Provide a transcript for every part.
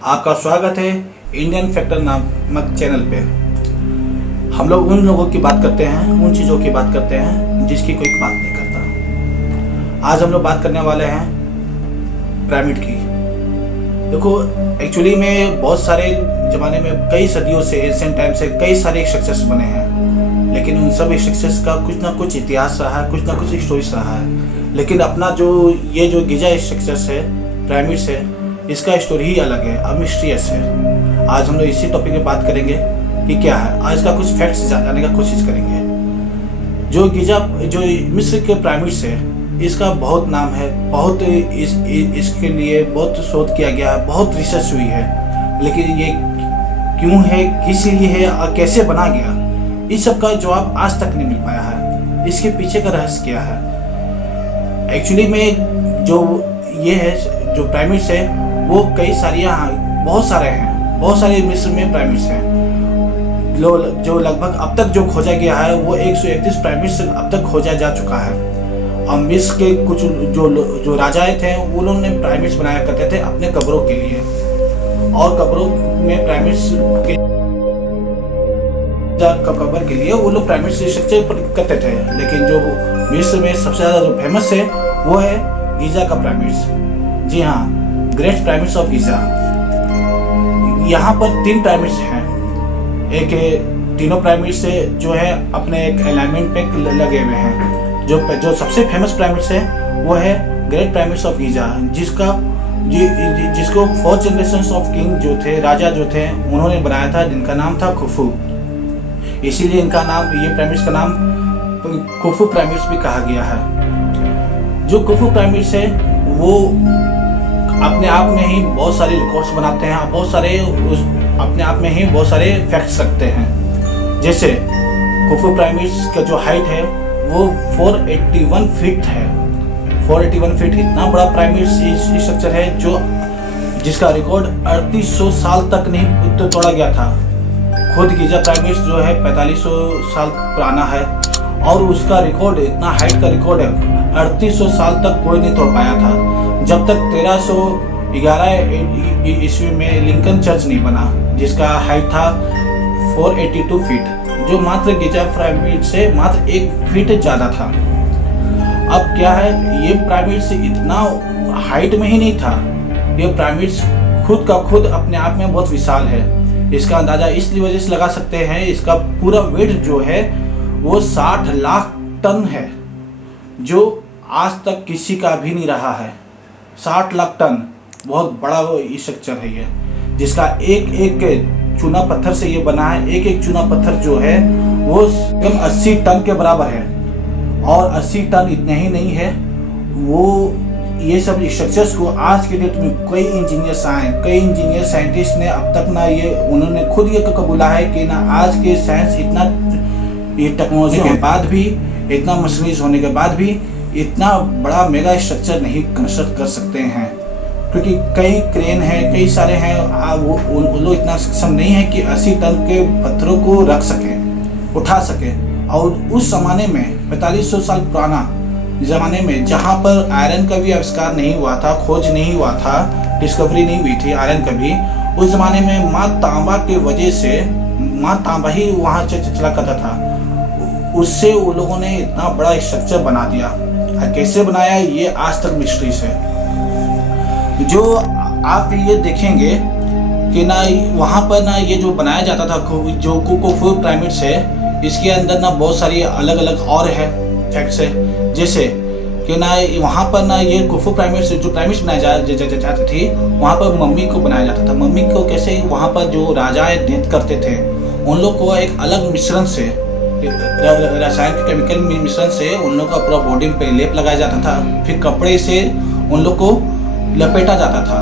आपका स्वागत है इंडियन फैक्टर नामक चैनल पे। हम लोग उन लोगों की बात करते हैं, उन चीज़ों की बात करते हैं जिसकी कोई बात नहीं करता। आज हम लोग बात करने वाले हैं पिरामिड की। देखो, एक्चुअली में बहुत सारे ज़माने में कई सदियों से, एंशिएंट टाइम से कई सारे स्ट्रक्चर्स बने हैं, लेकिन उन सब स्ट्रक्चर्स का कुछ ना कुछ इतिहास रहा है, कुछ ना कुछ स्टोरीज रहा है। लेकिन अपना जो गिजा स्ट्रक्चर्स है, पिरामिड्स है, इसका स्टोरी ही अलग है, अब मिस्ट्रियस है। आज हम लोग इसी टॉपिक पे बात करेंगे कि क्या है। आज का कुछ फैक्ट्स जानने का कोशिश करेंगे। जो मिस्र के पिरामिड्स है, इसका बहुत नाम है, बहुत इसके लिए बहुत शोध किया गया है, बहुत रिसर्च हुई है, लेकिन ये क्यों है, किस लिए है और कैसे बना गया, इस सब का जवाब आज तक नहीं मिल पाया है। इसके पीछे का रहस्य क्या है। एक्चुअली में जो पिरामिड्स है वो बहुत सारे मिस्र में पिरामिड्स हैं। जो लगभग अब तक जो खोजा गया है वो 131 पिरामिड्स अब तक खोजा जा चुका है। और मिस्र के कुछ जो राजाएं थे उन्होंने पिरामिड्स बनाया करते थे अपने कब्रों के लिए, और कब्रों में पिरामिड्स के कब्र के लिए वो लोग पिरामिड्स स्ट्रक्चर करते थे। लेकिन जो मिस्र में सबसे ज़्यादा जो फेमस है वो है गीज़ा का पिरामिड्स। जी हाँ, ग्रेट पिरामिड्स ऑफ गीज़ा। यहाँ पर 3 पिरामिड्स हैं। तीनों पिरामिड्स जो है अपने एक अलाइनमेंट पे लगे हुए हैं। जो सबसे फेमस पिरामिड्स है वो है ग्रेट पिरामिड्स ऑफ गीज़ा, जिसको 4 जनरेशंस ऑफ किंग जो थे, राजा जो थे, उन्होंने बनाया था, जिनका नाम था खुफू। इसीलिए इनका नाम, ये पिरामिड्स का नाम खुफू पिरामिड्स भी कहा गया है। जो खुफू पिरामिड्स है वो अपने आप में ही बहुत सारे रिकॉर्ड्स बनाते हैं, अपने आप में ही बहुत सारे फैक्ट्स रखते हैं। जैसे खुफू पिरामिड्स का जो हाइट है वो 481 फीट है। 481 फीट इतना बड़ा पिरामिड स्ट्रक्चर है जिसका रिकॉर्ड 3800 साल तक नहीं तोड़ा गया था। खुद गीज़ा पिरामिड्स जो है 4500 साल पुराना है, और उसका रिकॉर्ड, इतना हाइट का रिकॉर्ड है, 3800 साल तक कोई नहीं तोड़ पाया था, जब तक 1311 ईस्वी में लिंकन चर्च नहीं बना, जिसका हाइट था 482 फीट, जो मात्र गीज़ा पिरामिड से मात्र 1 फीट ज़्यादा था। अब क्या है, ये पिरामिड्स इतना हाइट में ही नहीं था, ये पिरामिड्स खुद का खुद अपने आप में बहुत विशाल है। इसका अंदाजा इसलिए वजह से लगा सकते हैं, इसका पूरा वेट जो है वो 60 लाख टन है, जो आज तक किसी का भी नहीं रहा है। 60 लाख टन बहुत बड़ा स्ट्रक्चर है ये, जिसका एक चूना पत्थर से ये बना है। एक चूना पत्थर जो है वो 80 टन के बराबर है, और 80 टन इतने ही नहीं है, वो ये सब स्ट्रक्चर्स को आज के डेट में कई इंजीनियर साइंटिस्ट ने अब तक उन्होंने खुद ये कबूला है कि ना आज के साइंस ये टेक्नोलॉजी के बाद भी, इतना मशीनरीज होने के बाद भी इतना बड़ा मेगा स्ट्रक्चर नहीं कंस्ट्रक्ट कर सकते हैं, क्योंकि कई क्रेन हैं, कई सारे हैं, वो लोग इतना सक्षम नहीं है कि 80 टन के पत्थरों को रख सकें, उठा सकें। और उस जमाने में 4500 साल पुराना ज़माने में, जहाँ पर आयरन का भी आविष्कार नहीं हुआ था, खोज नहीं हुआ था, डिस्कवरी नहीं हुई थी आयरन का भी, उस ज़माने में माँ तांबा के वजह से, माँ तांबा ही वहाँ चला करता था, उससे वो लोगों ने इतना बड़ा स्ट्रक्चर बना दिया। कैसे बनाया ये आज तक मिस्ट्री है। जो आप ये देखेंगे कि ना वहाँ पर ना ये जो बनाया जाता था, जो खुफू पिरामिड्स है, इसके अंदर ना बहुत सारी अलग अलग और है फैक्ट्स है। जैसे कि ना वहाँ पर ना ये खुफू पिरामिड्स, जो पिरामिड्स बनाए जाते थे, वहाँ पर मम्मी को बनाया जाता था। मम्मी को कैसे, वहाँ पर जो राजाएं डेथ करते थे, उन लोग को एक अलग मिश्रण से, रासायनिक केमिकल मिश्रण से उन लोग का पूरा बॉडी पे लेप लगाया जाता था, फिर कपड़े से उन लोग को लपेटा जाता था,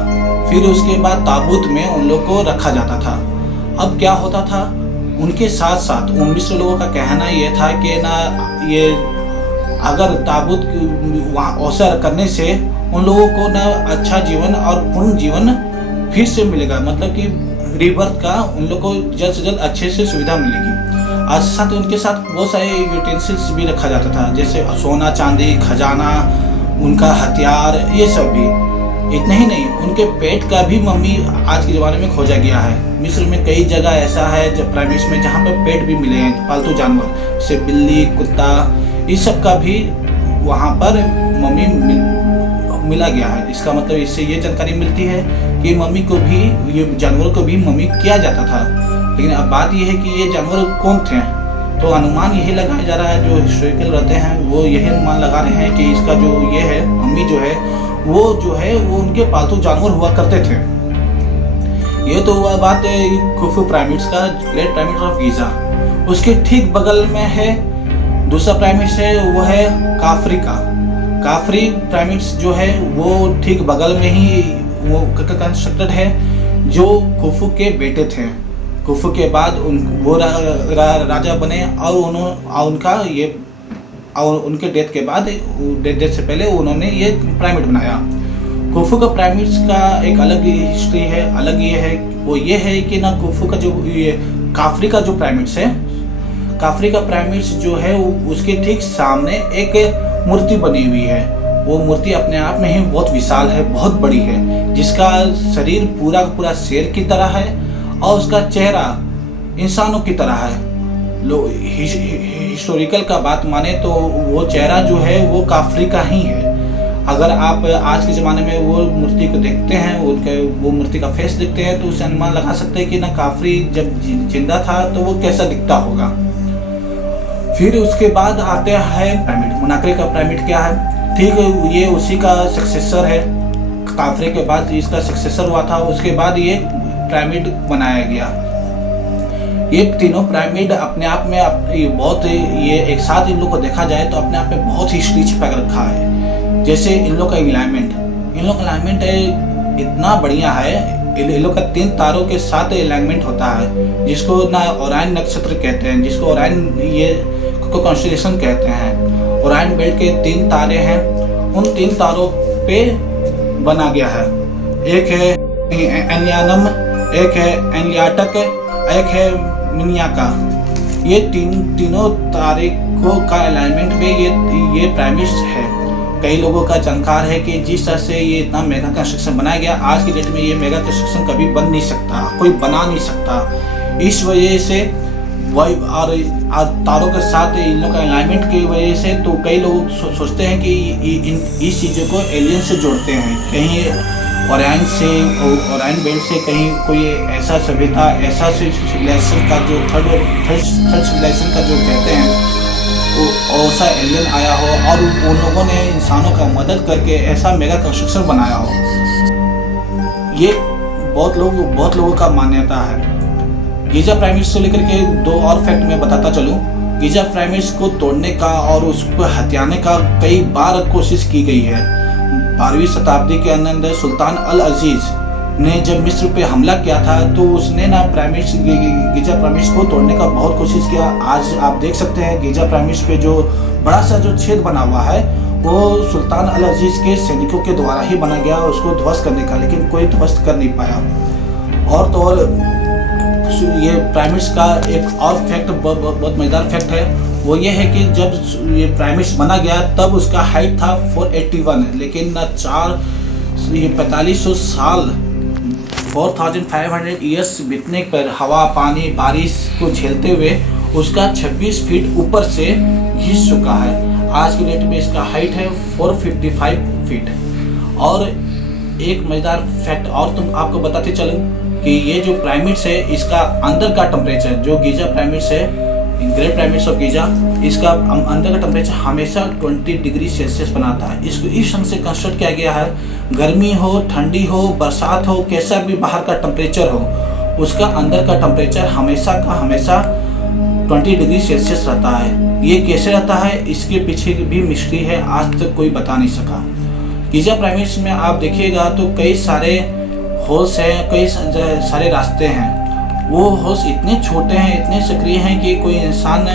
फिर उसके बाद ताबूत में उन लोग को रखा जाता था। अब क्या होता था, उनके साथ साथ उन मिस्र लोगों का कहना ये था कि ना ये अगर ताबूत वहाँ अवसर करने से उन लोगों को ना अच्छा जीवन और पूर्ण जीवन फिर से मिलेगा, मतलब कि रीबर्थ का उन लोग को जल्द से जल्द अच्छे से सुविधा मिलेगी। आज साथ उनके साथ बहुत सारे यूटेंसिल्स भी रखा जाता था, जैसे सोना चांदी, खजाना, उनका हथियार, ये सब भी। इतना ही नहीं, उनके पेट का भी मम्मी आज के ज़माने में खोजा गया है। मिस्र में कई जगह ऐसा है जब पिरामिड्स में जहाँ पर पेट भी मिले हैं पालतू जानवर, जैसे बिल्ली, कुत्ता, इस सब का भी वहाँ पर मम्मी मिला गया है। इसका मतलब इससे ये जानकारी मिलती है कि मम्मी को भी, ये जानवरों को भी मम्मी किया जाता था। लेकिन अब बात यह है कि ये जानवर कौन थे, तो अनुमान यही लगाया जा रहा है, जो हिस्टोरिकल रहते हैं वो यही अनुमान लगा रहे हैं कि इसका जो ये है मम्मी जो है वो उनके पालतू जानवर हुआ करते थे। ये तो हुआ बात खुफू पिरामिड्स का, ग्रेट पिरामिड ऑफ गीज़ा। उसके ठीक बगल में है दूसरा पिरामिड है, वो है काफरी का। काफरी पिरामिड्स जो है वो ठीक बगल में ही वो कंस्ट्रक्टेड है, जो खुफू के बेटे थे। खुफू के बाद वो राजा बने और उनके डेथ के बाद, डेथ से पहले उन्होंने ये पिरामिड बनाया। खुफू का पिरामिड्स का एक अलग हिस्ट्री है, अलग ये है, वो ये है कि ना खुफू का जो ये काफरी का जो पिरामिड्स है, काफरी का पिरामिड्स जो है उसके ठीक सामने एक मूर्ति बनी हुई है। वो मूर्ति अपने आप में ही बहुत विशाल है, बहुत बड़ी है, जिसका शरीर पूरा पूरा शेर की तरह है और उसका चेहरा इंसानों की तरह है। हिस्टोरिकल का बात माने तो वो चेहरा जो है वो काफरी का ही है। अगर आप आज के ज़माने में वो मूर्ति को देखते हैं, वो मूर्ति का फेस देखते हैं, तो उससे अनुमान लगा सकते हैं कि ना काफरी जब जिंदा था तो वो कैसा दिखता होगा। फिर उसके बाद आते हैं पिरामिड। मोनाक्रे का पिरामिड क्या है, ठीक ये उसी का सक्सेसर है। काफरी के बाद इसका सक्सेसर हुआ था, उसके बाद ये पिरामिड बनाया गया। ये तीनों पिरामिड अपने आप में बहुत, ये एक साथ इन लोग को देखा जाए तो अपने आप में बहुत हिस्ट्री छिपा कर रखा है। जैसे इन लोग का अलाइनमेंट इतना बढ़िया है। इन लोग का 3 तारों के साथ अलाइनमेंट होता है, जिसको ना ओराइन नक्षत्र कहते हैं, जिसको ओराइन ये कॉन्स्टेलेशन कहते हैं। ओराइन बेल्ट के 3 तारे हैं, उन 3 तारों पे बना गया है। एक है एनियानम, एक है एनियाटक, एक है मिनियाका। ये तीनों तारे का अलाइनमेंट पे ये पिरामिड्स है। कई लोगों का जानकार है कि जिस तरह से ये इतना मेगा कंस्ट्रक्शन बनाया गया, आज की डेट में ये मेगा कंस्ट्रक्शन कभी बन नहीं सकता, कोई बना नहीं सकता। इस वजह से और तारों के साथ इन लोगों का अलाइनमेंट की वजह से तो कई लोग सोचते हैं कि इस चीज़ों को एलियन से जोड़ते हैं, कहीं ओराइन बेल्ट से कहीं कोई ऐसा सभ्यता, ऐसा सिविलाइजेशन का जो थर्ड सिविलाइजेशन का जो कहते हैं वो ऐसा एलियन आया हो और उन लोगों ने इंसानों का मदद करके ऐसा मेगा कंस्ट्रक्शन बनाया हो। ये बहुत लोगों का मान्यता है। गीजा पिरामिड्स को लेकर के 2 और फैक्ट मैं बताता चलूँ। गीजा पिरामिड्स को तोड़ने का और उसको हथियाने का कई बार कोशिश की गई है। 12वीं शताब्दी के अंदर सुल्तान अल अजीज ने जब मिस्र पे हमला किया था तो उसने ना गीजा पिरामिड्स को तोड़ने का बहुत कोशिश किया। आज आप देख सकते हैं गीजा पिरामिड्स पे जो बड़ा सा जो छेद बना हुआ है वो सुल्तान अल अजीज के सैनिकों के द्वारा ही बना गया उसको ध्वस्त करने का, लेकिन कोई ध्वस्त कर नहीं पाया। और तो और ये पिरामिड्स का एक और फैक्ट, बहुत मजेदार फैक्ट है, वो ये है कि जब ये पिरामिड्स बना गया तब उसका हाइट था 481, लेकिन 4500 साल 4500 ईयर्स बीतने पर हवा, पानी, बारिश को झेलते हुए उसका 26 फीट ऊपर से घिस चुका है। आज की डेट में इसका हाइट है 455 फीट। और एक मजेदार फैक्ट और तुम आपको बताते चलूं कि ये जो पिरामिड्स है इसका अंदर का टेम्परेचर, जो गीजा पिरामिड्स है, ग्रेट पिरामिड्स ऑफ गीजा, इसका अंदर का टेम्परेचर हमेशा 20 डिग्री सेल्सियस बनाता है। इसको इस ढंग से कंस्ट्रक्ट किया गया है, गर्मी हो, ठंडी हो, बरसात हो, कैसा भी बाहर का टेम्परेचर हो, उसका अंदर का टेम्परेचर हमेशा का हमेशा 20 डिग्री सेल्सियस रहता है। ये कैसे रहता है, इसके पीछे भी मिस्ट्री है, आज तक कोई बता नहीं सका। गीजा पिरामिड्स में आप देखिएगा तो कई सारे होल्स हैं, कई सारे रास्ते हैं। वो होल्स इतने छोटे हैं, इतने सक्रिय हैं कि कोई इंसान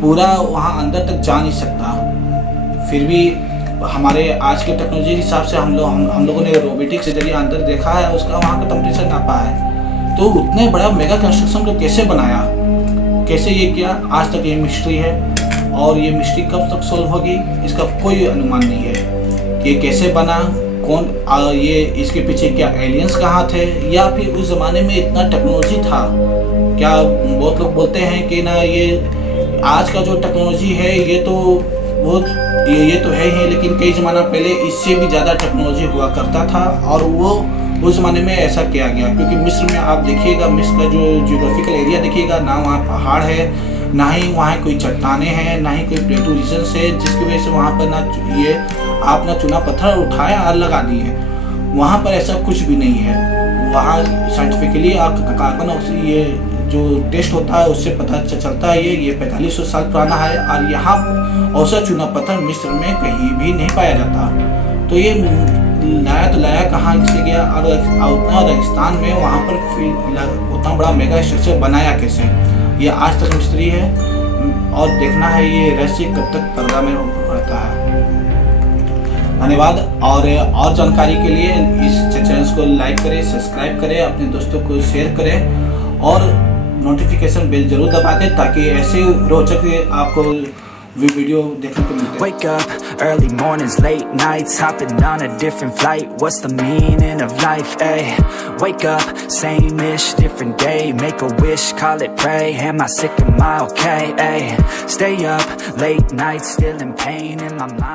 पूरा वहाँ अंदर तक जा नहीं सकता। फिर भी हमारे आज के टेक्नोलॉजी के हिसाब से हम लोगों ने रोबोटिक्स के जरिए अंदर देखा है, उसका वहाँ का टेम्परेचर नापा है। तो उतने बड़ा मेगा कंस्ट्रक्शन को कैसे बनाया, कैसे ये किया, आज तक ये मिस्ट्री है। और ये मिस्ट्री कब तक सॉल्व होगी इसका कोई अनुमान नहीं है। ये कैसे बना, ये इसके पीछे क्या एलियंस कहाँ थे, या फिर उस ज़माने में इतना टेक्नोलॉजी था क्या। बहुत लोग बोलते हैं कि ना ये आज का जो टेक्नोलॉजी है ये तो ये तो है ही, लेकिन कई ज़माना पहले इससे भी ज़्यादा टेक्नोलॉजी हुआ करता था और वो उस ज़माने में ऐसा किया गया। क्योंकि मिस्र में आप देखिएगा, मिस्र का जो जियोग्राफिकल एरिया देखिएगा, ना वहाँ पहाड़ है, ना ही वहाँ कोई चट्टाने हैं, ना ही कोई प्लेटू रीजन है, जिसकी वजह से वहाँ पर ना ये आप ना चुना पत्थर उठाए और लगा दिए। वहाँ पर ऐसा कुछ भी नहीं है। वहाँ साइंटिफिकली कार्बन ऑक्सीजन ये जो टेस्ट होता है उससे पता चलता है ये 4500 साल पुराना है, और यहाँ औसत चुना पत्थर मिस्र में कहीं भी नहीं पाया जाता। तो ये लाया तो लाया कहाँ से गया, और उतना रेगिस्तान में वहाँ पर उतना बड़ा मेगा स्ट्रक्चर बनाया कैसे, ये आज तक मिस्ट्री है। और देखना है ये रहस्य कब तक पर्दा में रहता है। धन्यवाद। और जानकारी के लिए इस चैनल को लाइक करें, सब्सक्राइब करें, अपने दोस्तों को शेयर करें और नोटिफिकेशन बेल जरूर दबा दें ताकि ऐसे रोचक आपको वीडियो देखने को मिलते हैं। Wake up, early mornings, late nights, hopping on a different flight. What's the meaning of life, ay? Wake up, same-ish, different day. Make a wish, call it pray. Am I sick, am I okay, ay? Stay up, late nights, still in pain in my mind.